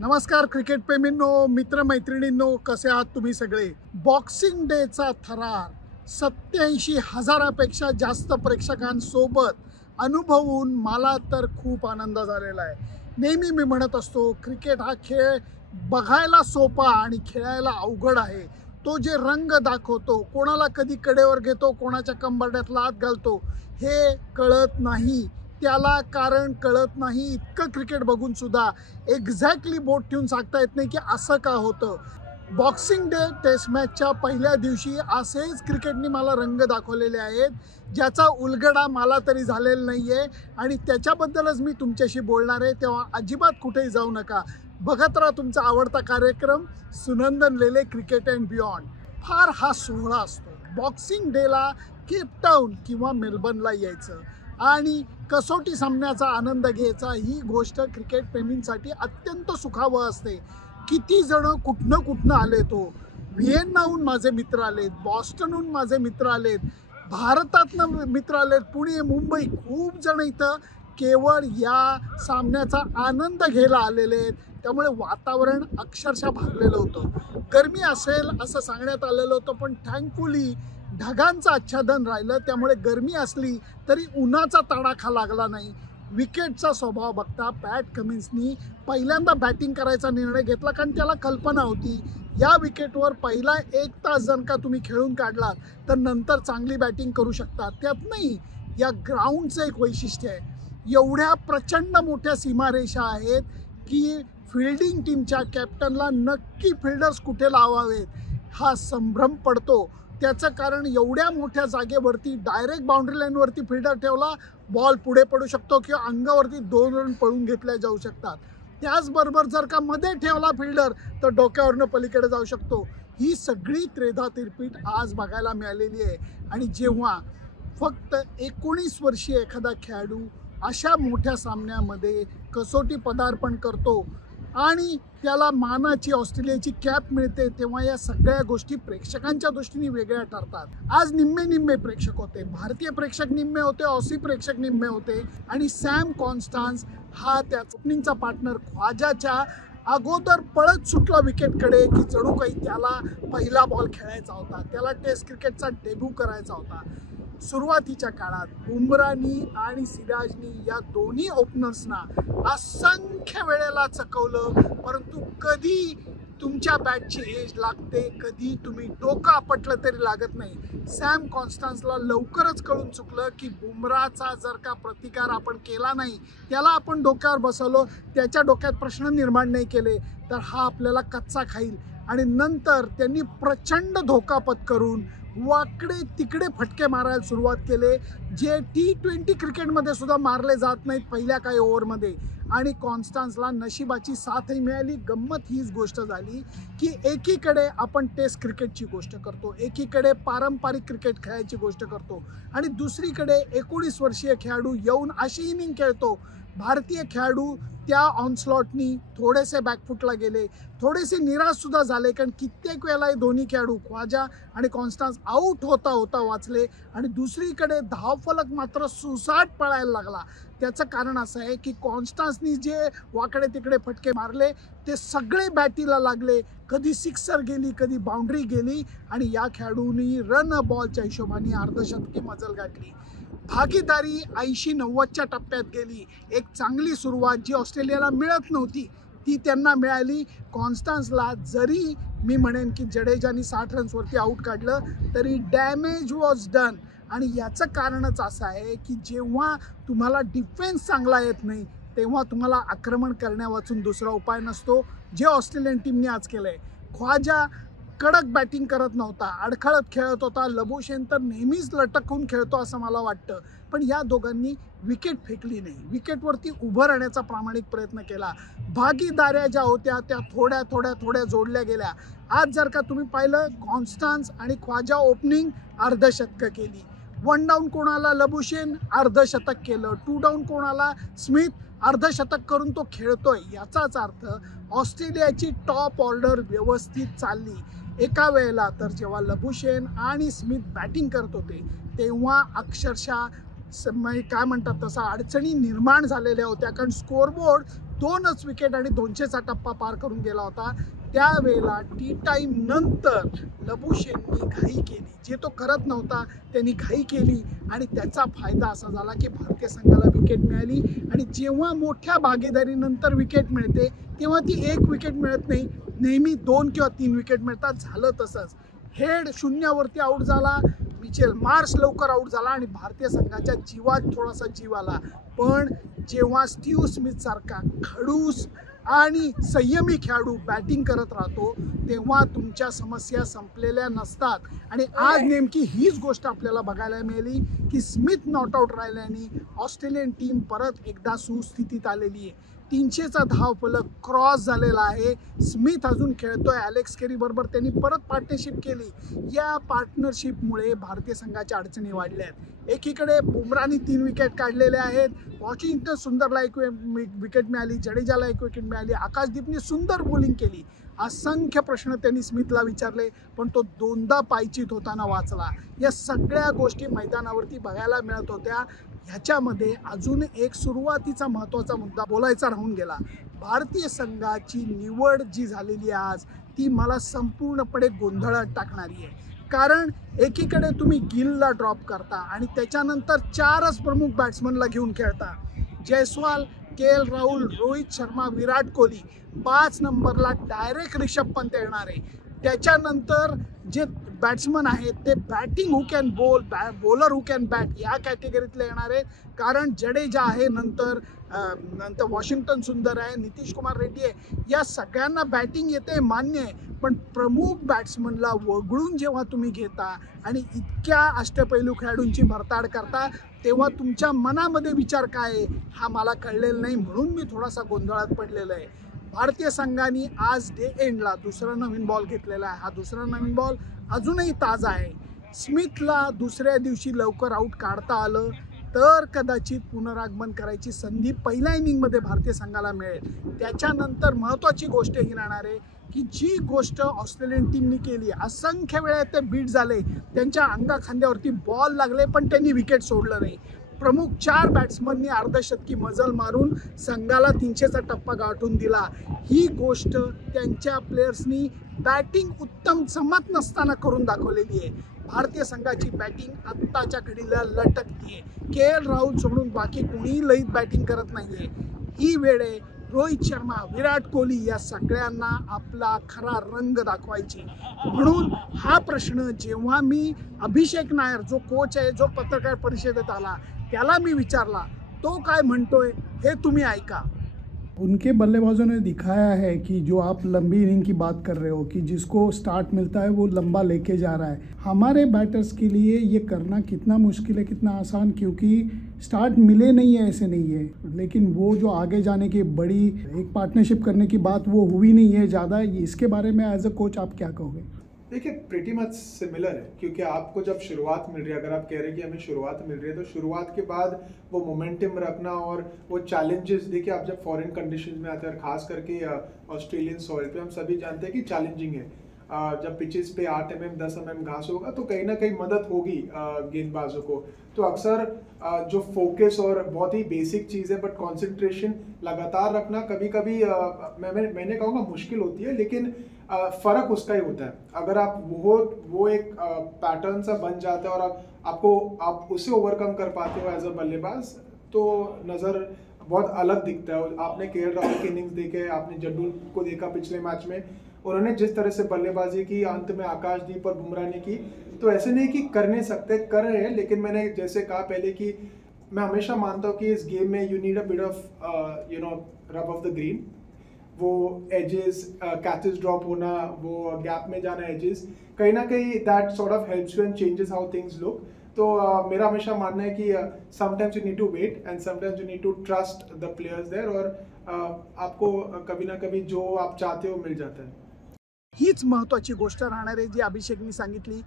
नमस्कार क्रिकेट प्रेमींनो, मित्रमैत्रिणींनो, कसे आहात तुम्ही सगळे? बॉक्सिंग डेचा थरार 87,000पेक्षा जास्त प्रेक्षकांसोबत अनुभवून मला तर खूप आनंद झालेला आहे. नेहमी मी म्हणत असतो, क्रिकेट हा खेळ बघायला सोपा आणि खेळायला अवघड आहे. तो जे रंग दाखवतो, कोणाला कधी कडेवर घेतो, कोणाच्या कंबरड्यात लाथ घालतो, हे कळत नाही. त्याला कारण कळत नाही. इतकं क्रिकेट बघून सुद्धा एक्झॅक्टली बोट ठेवून सांगता येत नाही की असं का होतं. बॉक्सिंग डे टेस्ट मॅचच्या पहिल्या दिवशी असेच क्रिकेटने मला रंग दाखवलेले आहेत, ज्याचा उलगडा मला तरी झालेला नाही आहे आणि त्याच्याबद्दलच मी तुमच्याशी बोलणार आहे. तेव्हा अजिबात कुठेही जाऊ नका. बघत राहा तुमचा आवडता कार्यक्रम सुनंदन लेले क्रिकेट अँड बियॉन्ड. फार हा सोहळा असतो. बॉक्सिंग डेला केपटाऊन किंवा मेलबर्नला यायचं आणि कसोटी सामन्याचा आनंद घ्यायचा ही गोष्ट क्रिकेट प्रेमींसाठी अत्यंत सुखावह असते. किती जण कुठनं आले. तो व्हिएन्नाहून माझे मित्र आलेत, बॉस्टनहून माझे मित्र आलेत, भारतातनं मित्र आलेत, पुणे, मुंबई, खूप जण इथं केवळ या सामन्याचा आनंद घ्यायला आलेले आहेत. त्यामुळे वातावरण अक्षरशः भरलेलं होतं. गरमी असेल असं सांगण्यात आलेलं होतं, पण थँकफुली ढगांचं आच्छादन राहिलं, त्यामुळे गरमी असली तरी उन्हाचा तडाखा लागला नाही. विकेटचा स्वभाव बघता पॅट कमिन्सनी पहिल्यांदा बॅटिंग करायचा निर्णय घेतला, कारण त्याला कल्पना होती या विकेटवर पहिला 1 तास जर का तुम्ही खेळून काढलात तर नंतर चांगली बॅटिंग करू शकता. त्यात नाही, या ग्राउंडचं एक वैशिष्ट्य आहे. एवढ्या प्रचंड मोठ्या सीमारेषा आहेत की फिल्डिंग टीमच्या कॅप्टनला नक्की फिल्डर्स कुठे लावावेत हा संभ्रम पडतो. त्याचं कारण एवढ्या मोठ्या जागेवरती डायरेक्ट बाउंड्री लाईनवरती फिल्डर ठेवला, बॉल पुढे पडू शकतो किंवा अंगावरती 2 रन पळून घेतल्या जाऊ शकतात. त्याचबरोबर जर का मध्ये ठेवला फिल्डर तर डोक्यावरनं पलीकडे जाऊ शकतो. ही सगळी त्रेधा तिरपीट आज बघायला मिळालेली आहे. आणि जेव्हा फक्त 19 वर्षीय एखादा खेळाडू अशा मोठ्या सामन्यामध्ये कसोटी पदार्पण करतो आणि त्याला मानाची ऑस्ट्रेलियाची कॅप मिळते, तेव्हा या सगळ्या गोष्टी प्रेक्षकांच्या दृष्टीने वेगळ्या ठरतात. आज निम्मे प्रेक्षक होते, भारतीय प्रेक्षक निम्मे होते, ऑसी प्रेक्षक निम्मे होते आणि सॅम कॉन्स्टन्स हा त्या ओपनिंगचा पार्टनर ख्वाजाच्या अगोदर पळत सुटला विकेटकडे की जणू काही त्याला पहिला बॉल खेळायचा होता, त्याला टेस्ट क्रिकेटचा डेब्यू करायचा होता. सुरुवातीच्या काळात बुमरानी आणि सिराजनी या दोन्ही ओपनर्सना असंख्य वेळेला चकवलं, परंतु कधी तुमच्या बॅटची एज लागते, कधी तुम्ही डोकं आपटलं तरी लागत नाही. सॅम कॉन्स्टन्सला लवकरच कळून चुकलं की बुमराचा जर का प्रतिकार आपण केला नाही, त्याला आपण डोक्यावर बसवलं, त्याच्या डोक्यात प्रश्न निर्माण नाही केले तर हा आपल्याला कच्चा खाईल. आणि नंतर त्यांनी प्रचंड धोका पत्करून वाकडे तिकडे फटके मारायला सुरुवात केले, जे T20 क्रिकेटमध्ये सुद्धा मारले जात नाहीत पहिल्या काही ओव्हरमध्ये. आणि कॉन्स्टन्सला नशिबाची साथही मिळाली. गंमत हीच गोष्ट झाली की एकीकडे आपण टेस्ट क्रिकेटची गोष्ट करतो, एकीकडे पारंपरिक क्रिकेट खेळायची गोष्ट करतो आणि दुसरीकडे 19 वर्षीय खेळाडू येऊन अशी इनिंग खेळतो. भारतीय खेळाडू त्या ऑनस्लॉटनी थोडेसे बॅकफुटला गेले, थोडेसे निराशसुद्धा झाले, कारण कित्येक वेळेला हे दोन्ही खेळाडू ख्वाजा आणि कॉन्स्टन्स आऊट होता वाचले आणि दुसरीकडे धावफलक मात्र सुसाट पळायला लागला. त्याचं कारण असं आहे की कॉन्स्टन्सनी जे वाकडे तिकडे फटके मारले ते सगळे बॅटीला लागले. कधी सिक्सर गेली, कधी बाउंड्री गेली आणि या खेळाडूंनी रन बॉलच्या हिशोबाने अर्धशतकी मजल गाठली. भागीदारी 80-90च्या टप्प्यात गेली. एक चांगली सुरुवात जी ऑस्ट्रेलियाला मिळत नव्हती ती त्यांना मिळाली. कॉन्स्टन्सला जरी मी म्हणेन की जडेजानी 60 रन्सवरती आऊट काढलं तरी डॅमेज वॉज डन. आणि याचं कारणच असं आहे की जेव्हा तुम्हाला डिफेन्स चांगला येत नाही तेव्हा तुम्हाला आक्रमण करण्या वाचून दुसरा उपाय नसतो, जे ऑस्ट्रेलियन टीमने आज केलं आहे. ख्वाजा कडक बॅटिंग करत नव्हता, अडखळत खेळत होता. लबुशेन तर नेहमीच लटकून खेळतो असं मला वाटतं, पण या दोघांनी विकेट फेकली नाही, विकेटवरती उभं राहण्याचा प्रामाणिक प्रयत्न केला. भागीदाऱ्या ज्या होत्या त्या थोड्या जोडल्या गेल्या. आज जर का तुम्ही पाहिलं, कॉन्स्टन्स आणि ख्वाजा ओपनिंग अर्धशतकं केली. 1 डाऊन कोणाला लबुशेन अर्धशतक केलं, 2 डाऊन कोणाला स्मिथ अर्धशतक करून तो खेळतोय. याचाच अर्थ ऑस्ट्रेलियाची टॉप ऑर्डर व्यवस्थित चालली. एका वेळेला तर जेव्हा लबुशेन आणि स्मिथ बॅटिंग करत होते तेव्हा अक्षरशः काय म्हणतात तसा अडचणी निर्माण झालेल्या होत्या, कारण स्कोअरबोर्ड 2च विकेट आणि 200चा टप्पा पार करून गेला होता. त्यावेळेला टी टाईम नंतर लबुशेननी घाई केली, जे तो करत नव्हता त्यांनी घाई केली आणि त्याचा फायदा असा झाला की भारतीय संघाला विकेट मिळाली. आणि जेव्हा मोठ्या भागीदारीनंतर विकेट मिळते तेव्हा ती 1 विकेट मिळत नाही, नेहमी 2 किंवा 3 विकेट मिळतात. झालं तसंच. हेड 0वरती आऊट झाला, मिचेल मार्श लवकर आऊट झाला आणि भारतीय संघाच्या जीवात थोडासा जीव आला. पण जेव्हा स्टीव्ह स्मिथ सारखा खडूस आणि संयमी खेळाडू बॅटिंग करत राहतो तेव्हा तुमच्या समस्या संपलेल्या नसतात. आणि आज नेमकी हीच गोष्ट आपल्याला बघायला मिळाली की स्मिथ नॉट आऊट राहिल्याने ऑस्ट्रेलियन टीम परत एकदा सुस्थितीत आलेली आहे. 300चा धावफलक क्रॉस झालेला आहे. स्मिथ अजून खेळतोय. ॲलेक्स केरी बरोबर त्यांनी परत पार्टनरशिप केली. या पार्टनरशिपमुळे भारतीय संघाच्या अडचणी वाढल्या आहेत. एकीकडे बुमराहने 3 विकेट काढलेले आहेत, वॉशिंग्टन सुंदरला 1 विकेट मिळाली, जडेजाला 1 विकेट मिळाली, आकाशदीपने सुंदर बॉलिंग केली. असंख्य प्रश्न त्यांनी स्मिथला विचारले पण तो 2दा पायचीत होताना वाचला. या सगळ्या गोष्टी मैदानावरती बघायला मिळत होत्या. ह्याच्यामध्ये अजून एक सुरुवातीचा महत्त्वाचा मुद्दा बोलायचा राहून गेला. भारतीय संघाची निवड जी झालेली आहे आज ती मला संपूर्णपणे गोंधळात टाकणारी आहे. कारण एकीकडे तुम्ही गिलला ड्रॉप करता आणि त्याच्यानंतर 4च प्रमुख बॅट्समनला घेऊन खेळता. जयस्वाल, के.एल. राहुल, रोहित शर्मा, विराट कोहली. 5 नंबरला डायरेक्ट रिषभ पंत येणार आहे. त्याच्यानंतर जे बॅट्समन आहेत ते बॅटिंग हू कॅन बोल, बॉलर हू कॅन बॅट या कॅटेगरीतले येणार आहेत. कारण जडेजा आहे, नंतर वॉशिंग्टन सुंदर आहे, नितीश कुमार रेड्डी आहे. या सगळ्यांना बॅटिंग येते मान्य आहे, पण प्रमुख बॅट्समनला वगळून जेव्हा तुम्ही घेता आणि इतक्या अष्टपैलू खेळाडूंची भरताड करता तेव्हा तुमच्या मनामध्ये विचार काय आहे हा मला कळलेला नाही. म्हणून मी थोडासा गोंधळात पडलेला आहे. भारतीय संघाने आज डे एंडला दुसरा नवीन बॉल घेतलेला आहे. हा दुसरा नवीन बॉल अजूनही ताजा आहे. स्मिथला दुसऱ्या दिवशी लवकर आऊट काढता आलं तर कदाचित पुनरागमन करायची संधी पहिल्या इनिंगमध्ये भारतीय संघाला मिळेल. त्याच्यानंतर महत्त्वाची गोष्ट ही राहणार आहे की जी गोष्ट ऑस्ट्रेलियन टीमने केली, असंख्य वेळा ते बीट झाले, त्यांच्या अंगाखांद्यावरती बॉल लागले पण त्यांनी विकेट सोडलं नाही. प्रमुख 4 बॅट्समननी अर्धशतकी मजल मारून संघाला 300चा टप्पा गाठून दिला. ही गोष्ट त्यांच्या प्लेयर्सनी बॅटिंग उत्तम जमत नसताना करून दाखवलेली आहे. भारतीय संघाची बॅटिंग आत्ताच्या घडीला लटकतीये. के.एल. राहुल सोडून बाकी कोणीही लईत बॅटिंग करत नाहीये. ही वेळ आहे रोहित शर्मा, विराट कोहली या सगळ्यांना आपला खरा रंग दाखवायची. म्हणून हा प्रश्न जेव्हा मी अभिषेक नायर जो कोच आहे, जो पत्रकार परिषदेत आला, त्याला मी विचारला, तो काय म्हणतोय हे तुम्ही ऐका. उनके बल्लेबाजों ने दिखाया है कि जो आप लंबी इनिंग की बात कर रहे हो कि जिसको स्टार्ट मिलता है वो लंबा लेके जा रहा है. हमारे बैटर्स के लिए ये करना कितना मुश्किल है, कितना आसान, क्योंकि स्टार्ट मिले नहीं है ऐसे नहीं है, लेकिन वो जो आगे जाने की बड़ी एक पार्टनरशिप करने की बात वो हुई नहीं है ज़्यादा. इसके बारे में एज अ कोच आप क्या कहोगे? देखिए प्रीटी मच सिमिलर है, क्योंकि आपको जब शुरुआत मिल रही है, अगर आप कह रहे हैं कि हमें शुरुआत मिल रही है, तो शुरुआत के बाद वो मोमेंटम रखना और वो चैलेंजेस, देखिए आप जब फॉरेन कंडीशन में आते हैं, खास करके ऑस्ट्रेलियन सॉइल पे हम सभी जानते हैं कि चैलेंजिंग है. जब पिचेस पे 8 mm 10 mm घास होगा तो कहीं ना कहीं मदद होगी गेंदबाजों को. तो अक्सर जो फोकस और बहुत ही बेसिक चीज़ है, बट कंसंट्रेशन लगातार रखना कभी कभी मैंने कहूँगा मुश्किल होती है, लेकिन फ़र्क उसका ही होता है. अगर आप वो एक पैटर्न सा बन जाता है और आप उसे ओवरकम कर पाते हो एज अ बल्लेबाज, तो नज़र बहुत अलग दिखता है. आपने के.एल. राहुल की इनिंग्स देखे, आपने जड्डू को देखा पिछले मैच में, उन्होंने जिस तरह से बल्लेबाजी की, अंत में आकाशदीप और बुमराह ने की, तो ऐसे नहीं कि कर नहीं सकते, कर रहे हैं. लेकिन मैंने जैसे कहा पहले कि मैं हमेशा मानता हूँ कि इस गेम में you need a bit of rub of the green. वो एजेस, कैचेस ड्रॉप होना, वो गैप में जाना एजेस, कहीं ना कहीं that sort of helps you and changes how things look. तो मेरा हमेशा मानना है कि sometimes you need to wait and sometimes you need to trust the players there, और आपको कभी ना कभी जो आप चाहते हो मिल जाता है. हीच महत्त्वाची गोष्ट राहणार आहे जी अभिषेकनी सांगितली.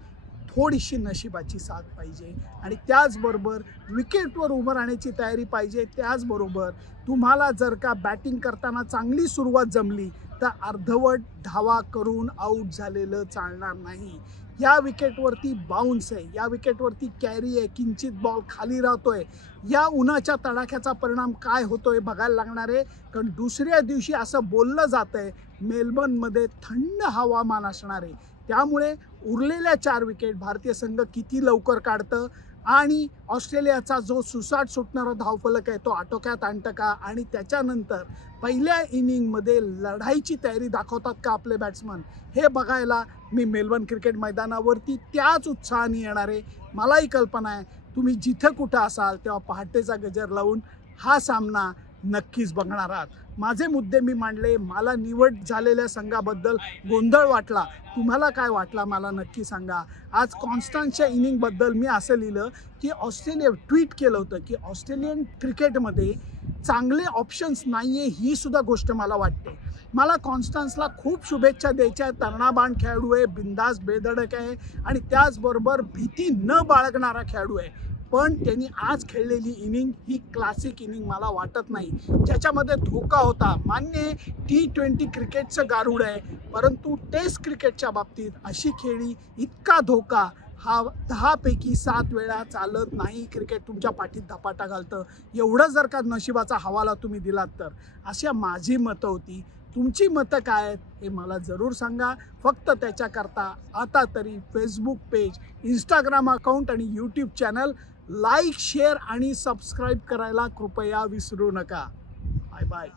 थोडीशी नशिबाची साथ पाहिजे आणि त्याचबरोबर विकेटवर उभं राहण्याची तयारी पाहिजे. त्याचबरोबर तुम्हाला जर का बॅटिंग करताना चांगली सुरुवात जमली तर अर्धवट धावा करून आऊट झालेलं चालणार नाही. या विकेटवरती बाउन्स आहे, या विकेटवरती कॅरी आहे, किंचित बॉल खाली राहतोय, या उन्हाच्या तडाख्याचा परिणाम काय होतोय बघायला लागणार आहे. कारण दुसऱ्या दिवशी असं बोललं जात आहे मेलबर्नमध्ये थंड हवामान असणार आहे. त्यामुळे उरलेल्या 4 विकेट भारतीय संघ किती लवकर काढतं आणि ऑस्ट्रेलियाचा जो सुसाट सुटणारा धावफलक आहे तो आटोक्यात आणतं का, आणि त्याच्यानंतर पहिल्या इनिंगमध्ये लढाईची तयारी दाखवतात का आपले बॅट्समन, हे बघायला मी मेलबर्न क्रिकेट मैदानावरती त्याच उत्साहाने येणार आहे. मलाही कल्पना आहे तुम्ही जिथं कुठं असाल तेव्हा पहाटेचा गजर लावून हा सामना नक्कीच बघणार आहात. माझे मुद्दे मी मांडले. मला निवड झालेल्या संघाबद्दल गोंधळ वाटला, तुम्हाला काय वाटला मला नक्की सांगा. आज कॉन्स्टन्सच्या इनिंगबद्दल मी असं लिहिलं की ट्विट केलं होतं की ऑस्ट्रेलियन क्रिकेटमध्ये चांगले ऑप्शन्स नाही आहे, ही सुद्धा गोष्ट मला वाटते. मला कॉन्स्टन्सला खूप शुभेच्छा द्यायच्या आहेत. तरणबाण खेळाडू आहे, बिंदास बेधडक आहे आणि त्याचबरोबर भीती न बाळगणारा खेळाडू आहे. पण त्यांनी आज खेळलेली इनिंग ही क्लासिक इनिंग मला वाटत नाही, ज्याच्यामध्ये धोका होता. मान्य T20 क्रिकेटचं गारुड आहे, परंतु टेस्ट क्रिकेटच्या बाबतीत अशी खेळी इतका धोका हा 10 पैकी 7 वेळा चालत नाही. क्रिकेट तुमच्या पाठीत धपाटा घालतं. एवढं जर का नशिबाचा हवाला तुम्ही दिलात तर. अशा माझी मतं होती. तुमची मतं काय आहेत हे मला जरूर सांगा. फक्त त्याच्याकरता आता तरी फेसबुक पेज, इंस्टाग्राम अकाउंट आणि यूट्यूब चॅनल लाईक, शेअर आणि सबस्क्राईब करायला कृपया विसरू नका. Bye bye.